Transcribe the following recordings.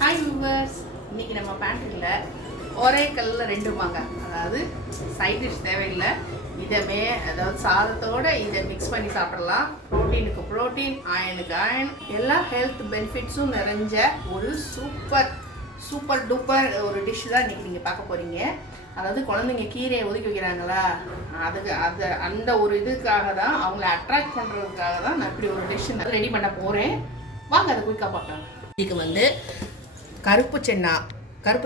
Hi viewers, இன்றைக்கி நம்ம பேண்ட்ரியில் ஒரே கல்லில் ரெண்டு வாங்க, அதாவது சைட் டிஷ் தேவையில்லை. அதாவது சாதத்தோடு இதை மிக்ஸ் பண்ணி சாப்பிடலாம். ப்ரோட்டீனுக்கு ப்ரோட்டீன், அயனுக்கு அயன், எல்லா ஹெல்த் பெனிஃபிட்ஸும் நிறைஞ்ச ஒரு சூப்பர் டூப்பர் ஒரு டிஷ் தான் இன்றைக்கி நீங்கள் பார்க்க போகிறீங்க. அதாவது குழந்தைங்க கீரையை ஒதுக்கி வைக்கிறாங்களா, அந்த ஒரு இதுக்காக தான், அவங்கள அட்ராக்ட் பண்ணுறதுக்காக தான் நான் இப்படி ஒரு டிஷ் ரெடி பண்ண போகிறேன். வாங்க அதை குயிக்காக பார்க்கலாம். இதுக்கு கருப்பு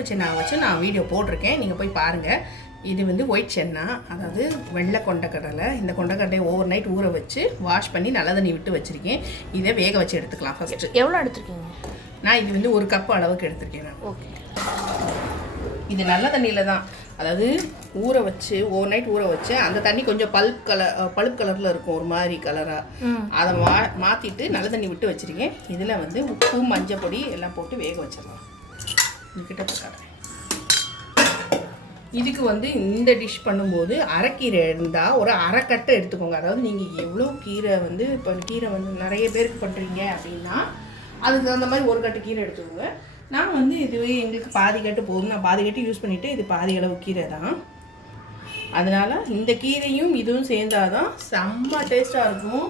சென்னா வச்சு நான் வீடியோ போட்டிருக்கேன், நீங்கள் போய் பாருங்கள். இது ஒயிட் சென்னா, அதாவது வெள்ளை கொண்டக்கடலை. இந்த கொண்டக்கடலையை ஓவர் நைட் ஊற வச்சு வாஷ் பண்ணி நல்ல தண்ணி விட்டு வச்சுருக்கேன். இதை வேக வச்சு எடுத்துக்கலாம். ஃபஸ்ட்டு எவ்வளோ எடுத்துருக்கீங்க? நான் இது 1 கப் அளவுக்கு எடுத்துருக்கேன் நான். ஓகே, இது நல்ல தண்ணியில் தான், அதாவது ஊற வச்சு ஓவர் நைட் ஊற வச்சு அந்த தண்ணி கொஞ்சம் பழுப்பு கலரில் இருக்கும், ஒரு மாதிரி கலராக. அதை மாற்றிட்டு நல்ல தண்ணி விட்டு வச்சுருக்கேன். இதில் உப்பு, மஞ்சள் பொடி எல்லாம் போட்டு வேக வச்சிடலாம். இதுக்கிட்ட போட்டாங்க. இதுக்கு இந்த டிஷ் பண்ணும்போது அரைக்கீரை இருந்தால் ஒரு அரைக்கட்டை எடுத்துக்கோங்க. அதாவது நீங்கள் எவ்வளோ கீரை இப்போ கீரை நிறைய பேருக்கு பண்ணுறீங்க அப்படின்னா அதுக்கு தகுந்த மாதிரி ஒரு கட்டு கீரை எடுத்துக்கோங்க. நான் இதுவே எங்களுக்கு பாதி கட்டு போதும், நான் பாதி கட்டு யூஸ் பண்ணிவிட்டு இது பாதி அளவு கீரை தான். அதனால் இந்த கீரையும் இதுவும் சேர்ந்தாதான் செம்ம டேஸ்ட்டாக இருக்கும்.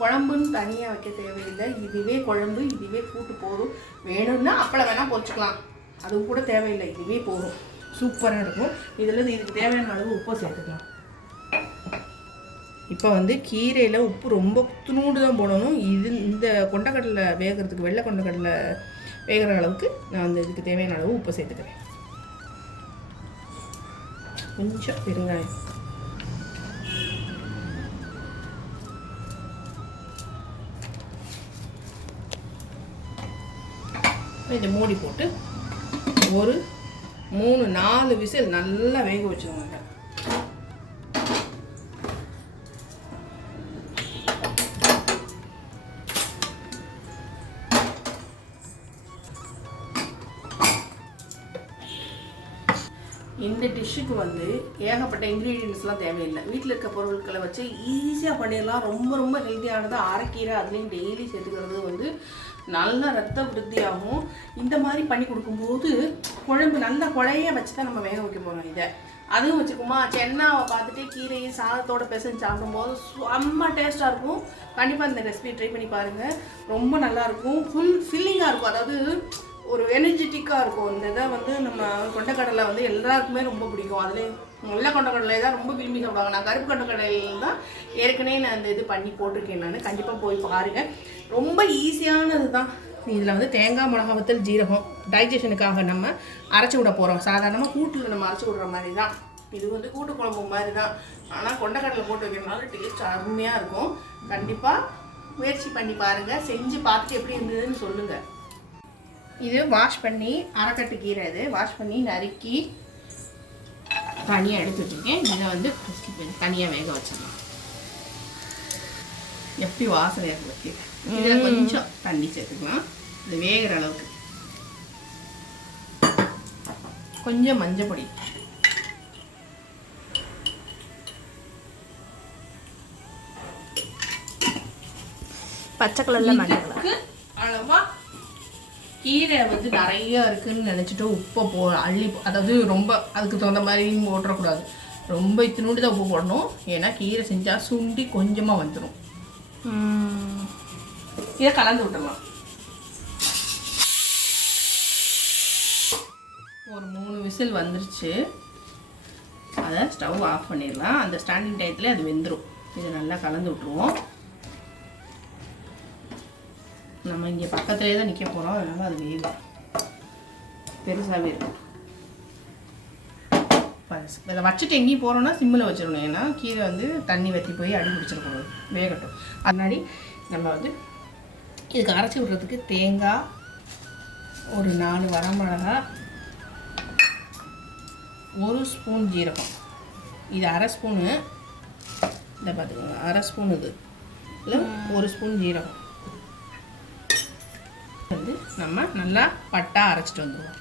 குழம்புன்னு தனியாக வைக்க தேவையில்லை. இதுவே குழம்பு, இதுவே கூட்டு போதும். வேணும்னா அப்பளம் வேணால் பொரிச்சுக்கலாம், அது கூட தேவையில்லை. இதுவே போதும், சூப்பராக இருக்கும். இதுக்கு தேவையான அளவு உப்பு சேர்த்துக்கலாம். இப்போ கீரையில் உப்பு ரொம்ப துணூண்டு தான் போடணும். இந்த கொண்டக்கடலை வேகிறதுக்கு, வெள்ளை கொண்டக்கடலை வேகிற அளவுக்கு நான் இதுக்கு தேவையான அளவு உப்பு சேர்த்துக்கிறேன். கொஞ்சம் பெருங்காயம், இதை மூடி போட்டு ஒரு 3-4 விசில் நல்லா வேக வச்சுருவாங்க. இந்த டிஷ்ஷுக்கு ஏகப்பட்ட இன்க்ரீடியன்ட்ஸ்லாம் தேவையில்லை. வீட்டில் இருக்க பொருட்களை வச்சு ஈஸியாக பண்ணிடலாம். ரொம்ப ரொம்ப ஹெல்த்தியானது. அரைக்கீரை அதுலேயும் டெய்லி சேர்த்துக்கிறது நல்ல ரத்த விருத்தியாகும். இந்த மாதிரி பண்ணி கொடுக்கும்போது குழம்பு நல்லா குழைய வச்சு தான் நம்ம வேக வைக்க போகிறோம். இதை அதுவும் வச்சுக்குமா, சென்னாவை பார்த்துட்டு கீரையும் சாதத்தோடு பிசைஞ்சு சாப்பிடும்போது செம்ம டேஸ்ட்டாக இருக்கும். கண்டிப்பாக இந்த ரெசிபி ட்ரை பண்ணி பாருங்கள், ரொம்ப நல்லாயிருக்கும். ஃபில்லிங்காக இருக்கும், அதாவது ஒரு எனர்ஜெட்டிக்காக இருக்கும். இந்த இதை நம்ம கொண்டக்கடலை எல்லாருக்குமே ரொம்ப பிடிக்கும். அதிலே வெள்ளை கொண்டக்கடலை தான் ரொம்ப விரும்பி சாப்பிடுவாங்க. நான் கருப்பு கொண்டக்கடலையில் தான் ஏற்கனவே நான் இந்த இது பண்ணி போட்டிருக்கேன். நான் கண்டிப்பாக போய் பாருங்கள், ரொம்ப ஈஸியானது தான். இதில் தேங்காய், மிளகாய் வத்தல், ஜீரகம் டைஜஷனுக்காக நம்ம அரைச்சி விட போகிறோம். சாதாரணமாக கூட்டில் நம்ம அரைச்சி விடுற மாதிரி தான். இது கூட்டு குழம்பு மாதிரி தான், ஆனால் கொண்டக்கடலை போட்டு வைக்கிறதுனால டேஸ்ட் அருமையாக இருக்கும். கண்டிப்பாக முயற்சி பண்ணி பாருங்கள், செஞ்சு பார்த்துட்டு எப்படி இருந்ததுன்னு சொல்லுங்கள். இது வாஷ் பண்ணி அரைக்கட்டு கீரை, இது வாஷ் பண்ணி நறுக்கி தனியாக எடுத்து வச்சுருக்கேன். இதை தனியாக வேக வச்சிடலாம். எப்படி வாசனை இருக்கு. இதில் கொஞ்சம் தண்ணி சேர்த்துக்கலாம், இது வேகிற அளவுக்கு. கொஞ்சம் மஞ்சள் பொடி, பச்சை கலரில் மஞ்சள் அளவா. கீரை நிறைய இருக்குதுன்னு நினச்சிட்டு உப்பை அள்ளி, அதாவது ரொம்ப அதுக்கு தகுந்த மாதிரி போட்டுறக்கூடாது. ரொம்ப இத்தினூண்டு தான் உப்பு போடணும், ஏன்னா கீரை செஞ்சால் சுண்டி கொஞ்சமாக வந்துடும். இதை கலந்து விட்டுடலாம். ஒரு 3 விசில் வந்துருச்சு, அதை ஸ்டவ் ஆஃப் பண்ணிடலாம். அந்த ஸ்டாண்டிங் டயத்தில் அது வெந்துடும். இதை நல்லா கலந்து விட்டுருவோம். நம்ம இங்கே பக்கத்துலேயே தான் நிற்க போகிறோம், அதனால் அது வேகும், பெருசாகவே இருக்கும். இதை வச்சுட்டு எங்கேயும் போகிறோன்னா சிம்மில் வச்சிடணும், ஏன்னா கீரை தண்ணி வற்றி போய் அடி பிடிச்சிடக்கூடாது, வேகட்டும். அதனாடி நம்ம இதுக்கு அரைச்சி விடுறதுக்கு தேங்காய், ஒரு 4 வரமிளகா, 1 ஸ்பூன் ஜீரகம், இது 1/2 ஸ்பூனு. இதை பார்த்துக்கோங்க, 1/2 ஸ்பூன் இது இல்லை, 1 ஸ்பூன் ஜீரகம் நம்ம நல்லா பட்டா அரைச்சிட்டு வந்துடுவோம்.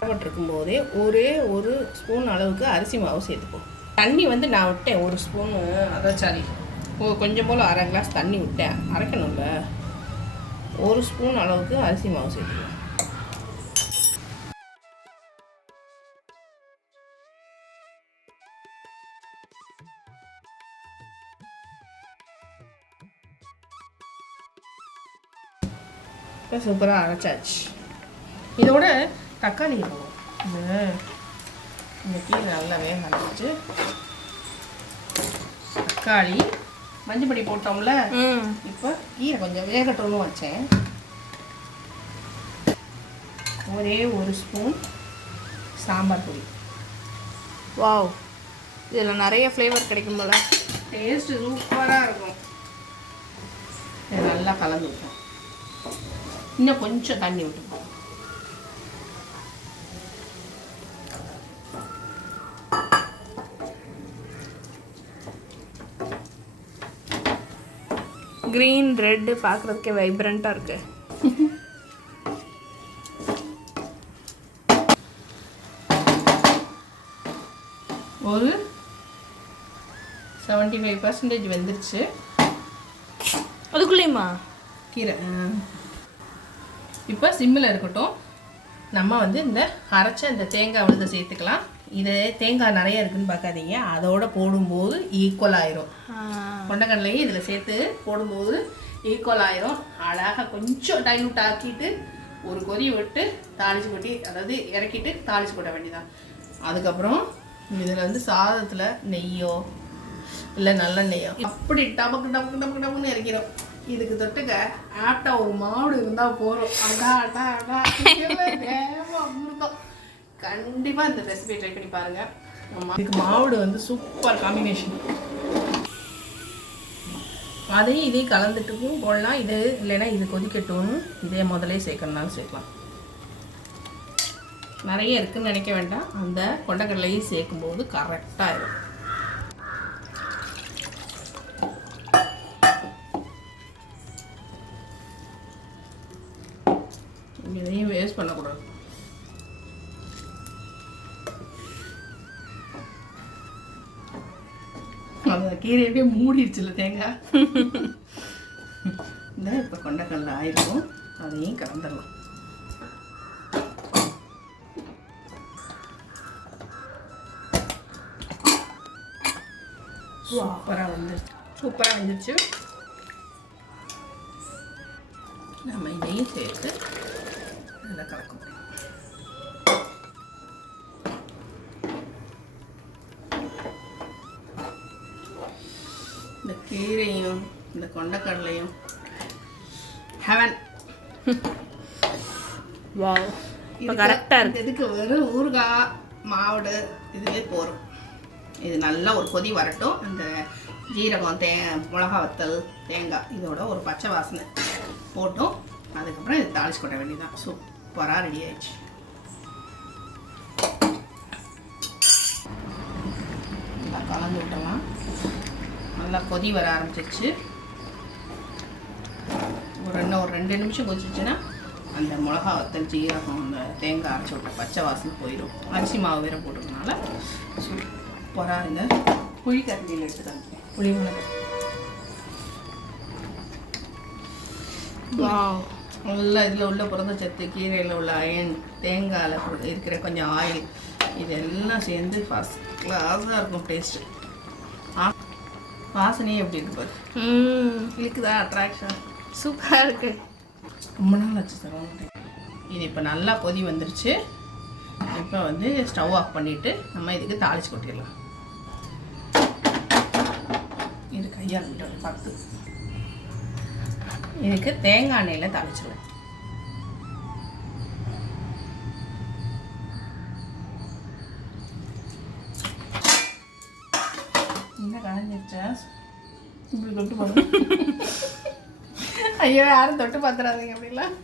போட்டிருக்கும் போதே ஒரே 1 ஸ்பூன் அளவுக்கு அரிசி மாவு சேர்த்துப்போம். தண்ணி நான் விட்டேன் 1 ஸ்பூனு, அதான் கொஞ்சம் போல் 1/2 கிளாஸ் தண்ணி விட்டேன், அரைக்கணும்ல. 1 ஸ்பூன் அளவுக்கு அரிசி மாவு சேர்த்துக்குவோம். இப்போ சூப்பராக அரைச்சாச்சு. இதோட தக்காளி போடும். இந்த கீரை நல்லா வேக ஆரம்பிச்சு தக்காளி மஞ்சள் பொடி போட்டோம்ல. இப்போ கீரை கொஞ்சம் வேகட்டும்னு வச்சேன். ஒரே ஒரு ஸ்பூன் சாம்பார் பொடி. வாவ், இதில் நிறைய ஃப்ளேவர் கிடைக்கும் போல. டேஸ்ட்டு சூப்பராக இருக்கும். இதை நல்லா கலந்து விட்டோம். இன்னும் கொஞ்சம் தண்ணி விட்டுப்போம். க்ரீன் ரெட்டு பார்க்குறதுக்கே வைப்ரண்ட்டாக இருக்கு. ஒரு 75% வெந்துருச்சு. அதுக்குள்ளேயுமா கீரை? இப்போ சிம்மில் இருக்கட்டும். நம்ம வந்து இந்த அரைச்ச இந்த தேங்காய் விழுதை சேர்த்துக்கலாம். இது தேங்காய் நிறைய இருக்குதுன்னு பார்க்காதீங்க, அதோட போடும்போது ஈக்குவல் ஆயிரும். கொண்டக்கடலையும் இதில் சேர்த்து போடும்போது ஈக்குவல் ஆயிரும். அழகாக கொஞ்சம் டைல்யூட் ஆக்கிட்டு ஒரு கொதி விட்டு தாளிச்சு கொட்டி, அதாவது இறக்கிட்டு தாளிச்சு கொட்ட வேண்டியதான். அதுக்கப்புறம் இதில் வந்து சாதத்தில் நெய்யோ இல்லை நல்ல நெய்யோ அப்படி டபக்கு டபக்கு டபக்கு டபக்குன்னு இறக்கிறோம். இதுக்கு தொட்டுக்க ஆப்டாக ஒரு மாவு இருந்தால் போகிறோம். அமிர்தம். கண்டிப்பாக இந்த ரெசிபியை ட்ரை பண்ணி பாருங்கள். இதுக்கு மாவுடு வந்து சூப்பர் காம்பினேஷன். அதையும் இதையும் கலந்துட்டுக்கும் போடலாம். இது இல்லைன்னா இது கொதிக்கட்டும், இதே முதலே சேர்க்கணுனாலும் சேர்க்கலாம். நிறைய இருக்குதுன்னு நினைக்க வேண்டாம். அந்த கொண்டக்கடலையும் சேர்க்கும்போது கரெக்டாக இருக்கும். இதையும் வேஸ்ட் பண்ணக்கூடாது. அந்த கீரையே மூடிடுச்சுல தேங்காய். இந்த இப்போ கொண்டக்கடலை ஆயிருக்கும், அதையும் கலந்துடலாம். சூப்பராக வந்துருச்சு. நம்ம இதையும் சேர்த்து இதில் கலக்க முடியும். இந்த கீரையும் இந்த கொண்டக்கடலையும் ஹெவன். வாவ், இப்போ கரெக்டாக இருக்குது. இதுக்கு வெறும் ஊறுகாய் மாவுடு இதுவே போகிறோம். இது நல்லா ஒரு கொதி வரட்டும். அந்த ஜீரகம் மிளகா வத்தல் தேங்காய் இதோட ஒரு பச்சை வாசனை போட்டோம். அதுக்கப்புறம் இது தாளிச்சு கொட்ட வேண்டியதான். சூப்பராக ரெடி ஆயிடுச்சு. நல்லா கலந்து விட்டலாம். நல்லா கொதி வர ஆரம்பிச்சிருச்சு. ஒரு 2 நிமிஷம் கொதிச்சிச்சுன்னா அந்த மிளகா வத்தல் ஜீரகம் அந்த தேங்காய் அரைச்சி விட்ட பச்சை வாசனை போயிடும். அரிசி மாவு வேற போட்டுறதுனால சூப்பராக இந்த புளி கரண்டியில் எடுத்துக்காங்க. புளி மிளகு நல்லா இதில் உள்ள புரதச்சத்து, கீரையில் உள்ள அயன், தேங்காயில் இருக்கிற கொஞ்சம் ஆயில், இதெல்லாம் சேர்ந்து ஃபர்ஸ்ட் கிளாஸாக இருக்கும் டேஸ்ட்டு. வாசனையே எப்படி இருக்கு பாரு. இருக்குதா அட்ராக்ஷன்? சூப்பராக இருக்கு. ரொம்ப நாள் ஆச்சு தரோம். இது இப்போ நல்லா கொதி வந்துருச்சு. இப்போ வந்து ஸ்டவ் ஆஃப் பண்ணிவிட்டு நம்ம இதுக்கு தாளிச்சு கொட்டிடலாம். இது கையால் விட்டு பார்த்து இதுக்கு தேங்காய் எண்ணெயில் தாளிச்சிடுவேன். என்ன கலைஞ்சிருச்சா? இப்படி தொட்டு பார்த்து ஐயோ, யாரும் தொட்டு பார்த்துடாதீங்க அப்படிலாம்,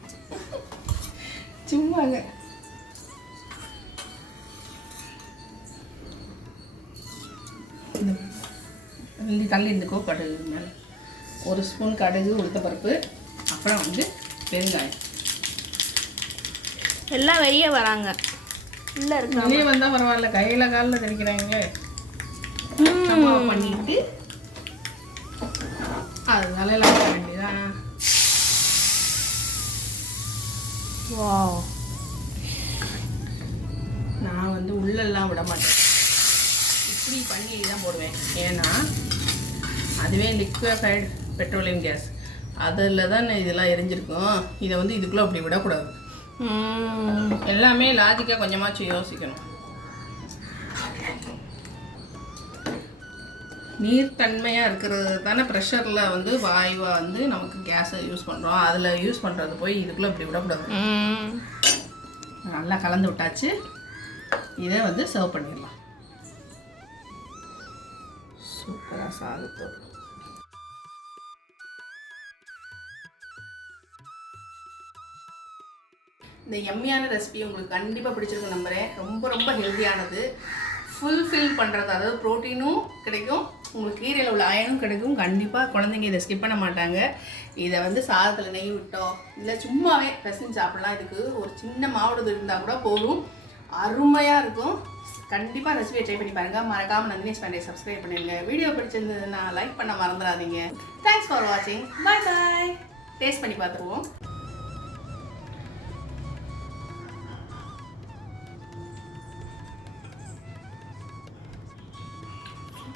சும்மாங்க. தள்ளி இருந்துக்கோ. கடுகு மேலே 1 ஸ்பூன் கடுகு, உளுத்தப்பருப்பு, அப்புறம் வந்து பெருங்காயம். எல்லாம் வெளியே வராங்க. இல்லை இருக்கு, வெளியே வந்தால் பரவாயில்ல, கையில் காலில் தெரிக்கிறாங்க. பண்ணிட்டு அது தலையெல்லாம் விட வேண்டியதான். நான் வந்து உள்ளெல்லாம் விட மாட்டேன், இப்படி பண்ணி தான் போடுவேன். ஏன்னா அதுவே லிக்விஃபைடு பெட்ரோலியம் கேஸ், அதில் தான் இதெல்லாம் எரிஞ்சிருக்கும். இதை வந்து இதுக்குள்ளே அப்படி விடக்கூடாது. எல்லாமே லாஜிக்காக கொஞ்சமாச்சும் யோசிக்கணும். நீர்த்தன்மையாக இருக்கிறது தானே ப்ரெஷரில் வந்து வாயுவாக வந்து நமக்கு கேஸை யூஸ் பண்ணுறோம். அதில் யூஸ் பண்ணுறது போய் இதுக்குள்ளே இப்படி விடக்கூடாது. நல்லா கலந்து விட்டாச்சு. இதை வந்து சர்வ் பண்ணிடலாம். சூப்பராக சாதத்தோடு இந்த எம்மியான ரெசிபி உங்களுக்கு கண்டிப்பாக பிடிச்சிருக்கு நம்புகிறேன். ரொம்ப ரொம்ப ஹெல்த்தியானது, ஃபுல்ஃபில் பண்ணுறது, அதாவது ப்ரோட்டீனும் கிடைக்கும், உங்களுக்கு கீரையில் உள்ள அயனும் கிடைக்கும். கண்டிப்பாக குழந்தைங்க இதை ஸ்கிப் பண்ண மாட்டாங்க. இதை வந்து சாதத்தில் நெய் விட்டோம் இல்லை சும்மாவே பிசைஞ்சு சாப்பிடலாம். இதுக்கு ஒரு சின்ன மாவுடு இருந்தால் கூட போதும், அருமையாக இருக்கும். கண்டிப்பாக ரெசிபியை ட்ரை பண்ணி பாருங்கள். மறக்காமல் நந்தினேஷ் பாண்டே சப்ஸ்கிரைப் பண்ணிடுங்க. வீடியோ பிடிச்சிருந்ததுன்னா லைக் பண்ண மறந்துடாதீங்க. தேங்க்ஸ் ஃபார் வாட்சிங். பாய் பாய். டேஸ்ட் பண்ணி பார்த்துருவோம்.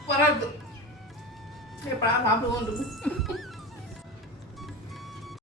சூப்பராக இருக்குது. எப்படா சாப்பிடுவோம்.